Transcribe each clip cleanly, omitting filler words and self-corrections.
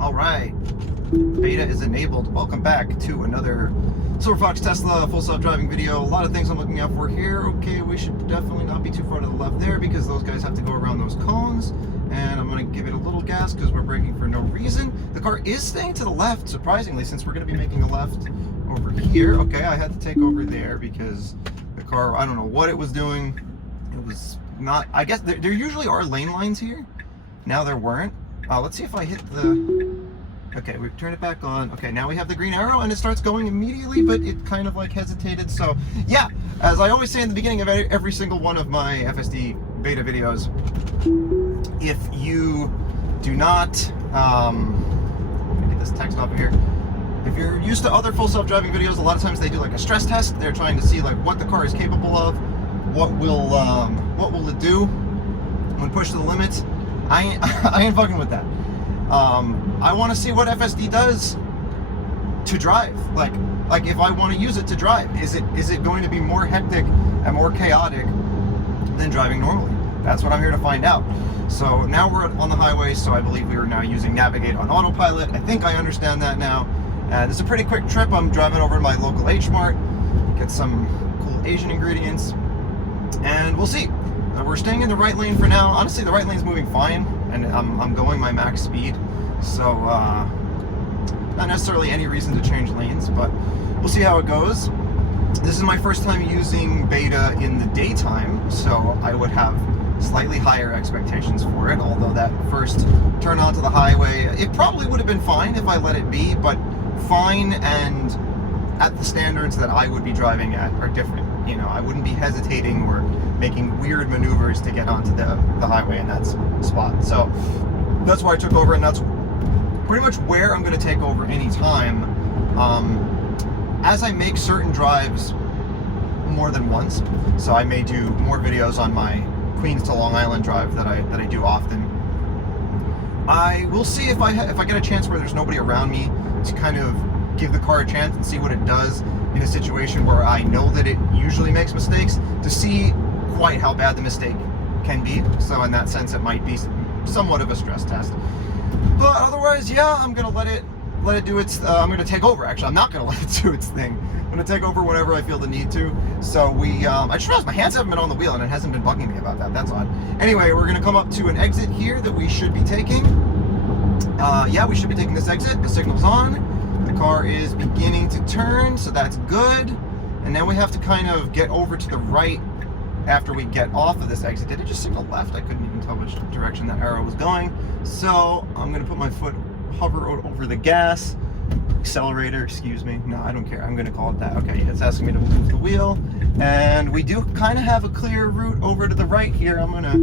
All right, beta is enabled. Welcome back to another Silver Fox Tesla full self-driving video. A lot of things I'm looking out for here. Okay, we should definitely not be too far to the left there because those guys have to go around those cones. And I'm going to give it a little gas because we're braking for no reason. The car is staying to the left, surprisingly, since we're going to be making a left over here. Okay, I had to take over there because the car, I don't know what it was doing. It was not, I guess there usually are lane lines here. Now there weren't. Let's see if I hit the... Okay, we turn it back on. Okay, now we have the green arrow and it starts going immediately, but it kind of like hesitated. So yeah, as I always say in the beginning of every single one of my FSD Beta videos, if you do not, I'm gonna get this text off of here. If you're used to other full self-driving videos, a lot of times they do like a stress test. They're trying to see like what the car is capable of, what will it do when pushed to the limits. I ain't fucking with that. I want to see what FSD does to drive. Like if I want to use it to drive, is it going to be more hectic and more chaotic than driving normally? That's what I'm here to find out. So now we're on the highway, so I believe we are now using Navigate on autopilot. I think I understand that now. And it's a pretty quick trip. I'm driving over to my local H Mart, get some cool Asian ingredients, and we'll see. We're staying in the right lane for now. Honestly, the right lane's moving fine, and I'm going my max speed, so not necessarily any reason to change lanes, but we'll see how it goes. This is my first time using beta in the daytime, so I would have slightly higher expectations for it, although that first turn onto the highway, it probably would have been fine if I let it be, but fine and at the standards that I would be driving at are different. You know, I wouldn't be hesitating or making weird maneuvers to get onto the highway in that spot. So that's why I took over, and that's pretty much where I'm going to take over anytime. As I make certain drives more than once, so I may do more videos on my Queens to Long Island drive that I do often. I will see if I get a chance where there's nobody around me to kind of give the car a chance and see what it does in a situation where I know that it usually makes mistakes, to see quite how bad the mistake can be. So in that sense, it might be somewhat of a stress test. But otherwise, yeah, I'm gonna let it do its. I'm gonna take over. Actually, I'm not gonna let it do its thing. I'm gonna take over whenever I feel the need to. So I just realized my hands haven't been on the wheel, and it hasn't been bugging me about that. That's odd. Anyway, we're gonna come up to an exit here that we should be taking. Yeah, we should be taking this exit. The signal's on. The car is beginning to turn, so that's good. And now we have to kind of get over to the right after we get off of this exit. Did it just signal left? I couldn't even tell which direction that arrow was going. So I'm gonna put my foot, hover over the gas, accelerator, excuse me. No, I don't care. I'm gonna call it that. Okay, it's asking me to move the wheel. And we do kind of have a clear route over to the right here. I'm gonna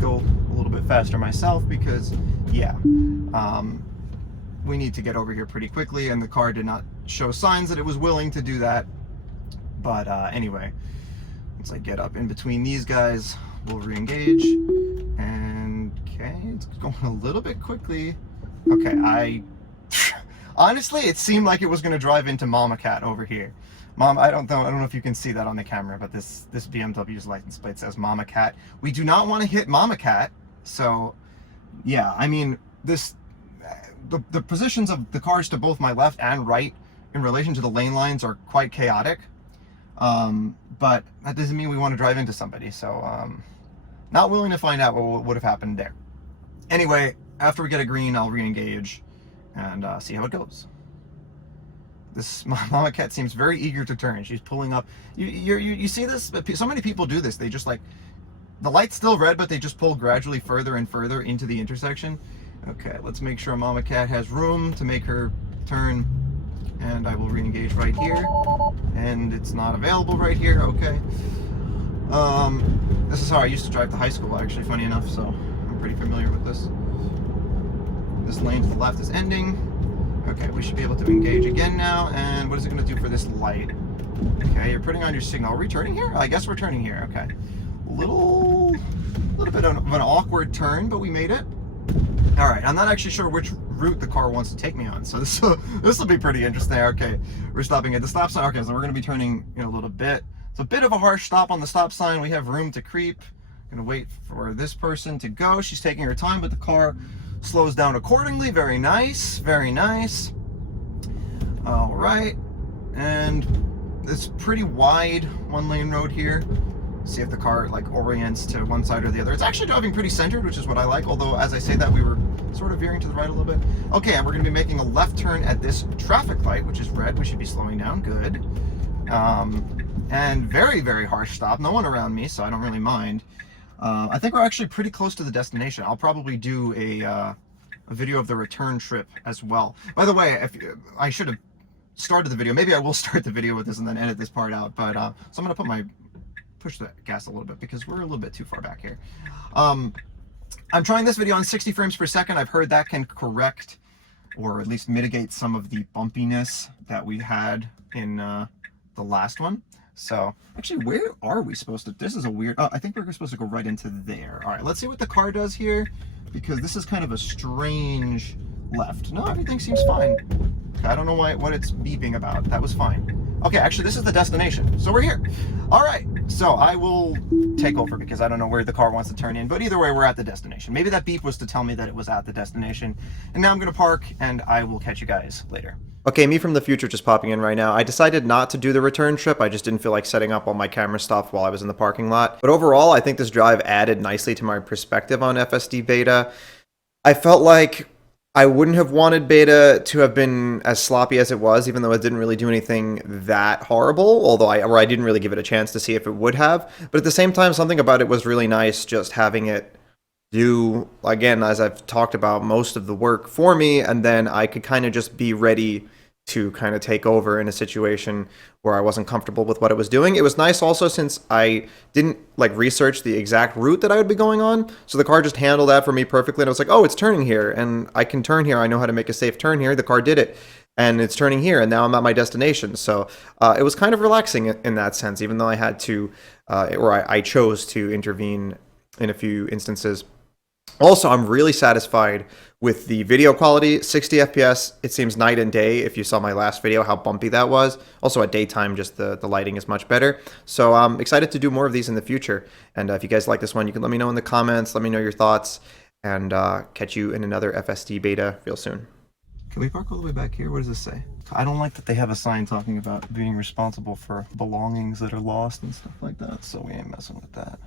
go a little bit faster myself because, yeah, we need to get over here pretty quickly, and the car did not show signs that it was willing to do that. But anyway, once I get up in between these guys, we'll re-engage. And okay, it's going a little bit quickly. Okay, honestly, it seemed like it was going to drive into MAMACAT over here. I don't know if you can see that on the camera, but this BMW's license plate says MAMACAT. We do not want to hit MAMACAT, so yeah, I mean, the positions of the cars to both my left and right in relation to the lane lines are quite chaotic, but that doesn't mean we want to drive into somebody, so not willing to find out what would have happened there. Anyway, after we get a green, I'll re-engage and see how it goes. This MAMACAT seems very eager to turn. She's pulling up. You see this? So many people do this. They just like, the light's still red, but they just pull gradually further and further into the intersection. Okay, let's make sure MAMACAT has room to make her turn, and I will re-engage right here, and it's not available right here. Okay, this is how I used to drive to high school, actually, funny enough, so I'm pretty familiar with this. This lane to the left is ending. Okay, we should be able to engage again now, and what is it going to do for this light? Okay, you're putting on your signal. Are we turning here? I guess we're turning here. Okay, little bit of an awkward turn, but we made it. All right, I'm not actually sure which route the car wants to take me on, so this will be pretty interesting. Okay, we're stopping at the stop sign. Okay, so we're going to be turning in a little bit. It's a bit of a harsh stop on the stop sign. We have room to creep. Going to wait for this person to go. She's taking her time, but the car slows down accordingly. Very nice, very nice. All right, and it's pretty wide one-lane road here. See if the car like orients to one side or the other. It's actually driving pretty centered, which is what I like, although as I say that, we were sort of veering to the right a little bit. Okay, and we're going to be making a left turn at this traffic light, which is red. We should be slowing down. Good. And very, very harsh stop. No one around me, so I don't really mind. I think we're actually pretty close to the destination. I'll probably do a video of the return trip as well. By the way, I should have started the video. Maybe I will start the video with this and then edit this part out. But so I'm going to push the gas a little bit because we're a little bit too far back here. I'm trying this video on 60 frames per second. I've heard that can correct or at least mitigate some of the bumpiness that we had in the last one. So actually, where are we supposed to? This is a weird. Oh, I think we're supposed to go right into there. All right, let's see what the car does here, because this is kind of a strange left. No, everything seems fine. I don't know what it's beeping about. That was fine. Okay, actually, this is the destination, so we're here. All right, so I will take over because I don't know where the car wants to turn in, but either way, we're at the destination. Maybe that beep was to tell me that it was at the destination, and now I'm gonna park, and I will catch you guys later. Okay, me from the future just popping in right now. I decided not to do the return trip. I just didn't feel like setting up all my camera stuff while I was in the parking lot. But overall, I think this drive added nicely to my perspective on FSD Beta. I felt like I wouldn't have wanted Beta to have been as sloppy as it was, even though it didn't really do anything that horrible, although I didn't really give it a chance to see if it would have. But at the same time, something about it was really nice, just having it do, again, as I've talked about, most of the work for me, and then I could kind of just be ready to kind of take over in a situation where I wasn't comfortable with what it was doing. It was nice also since I didn't like research the exact route that I would be going on. So the car just handled that for me perfectly. And I was like, oh, it's turning here and I can turn here. I know how to make a safe turn here. The car did it and it's turning here and now I'm at my destination. So it was kind of relaxing in that sense, even though I had to, I chose to intervene in a few instances. Also, I'm really satisfied with the video quality, 60 FPS. It seems night and day. If you saw my last video, how bumpy that was. Also at daytime, just the lighting is much better. So I'm excited to do more of these in the future. And if you guys like this one, you can let me know in the comments. Let me know your thoughts and catch you in another FSD beta real soon. Can we park all the way back here? What does this say? I don't like that they have a sign talking about being responsible for belongings that are lost and stuff like that. So we ain't messing with that.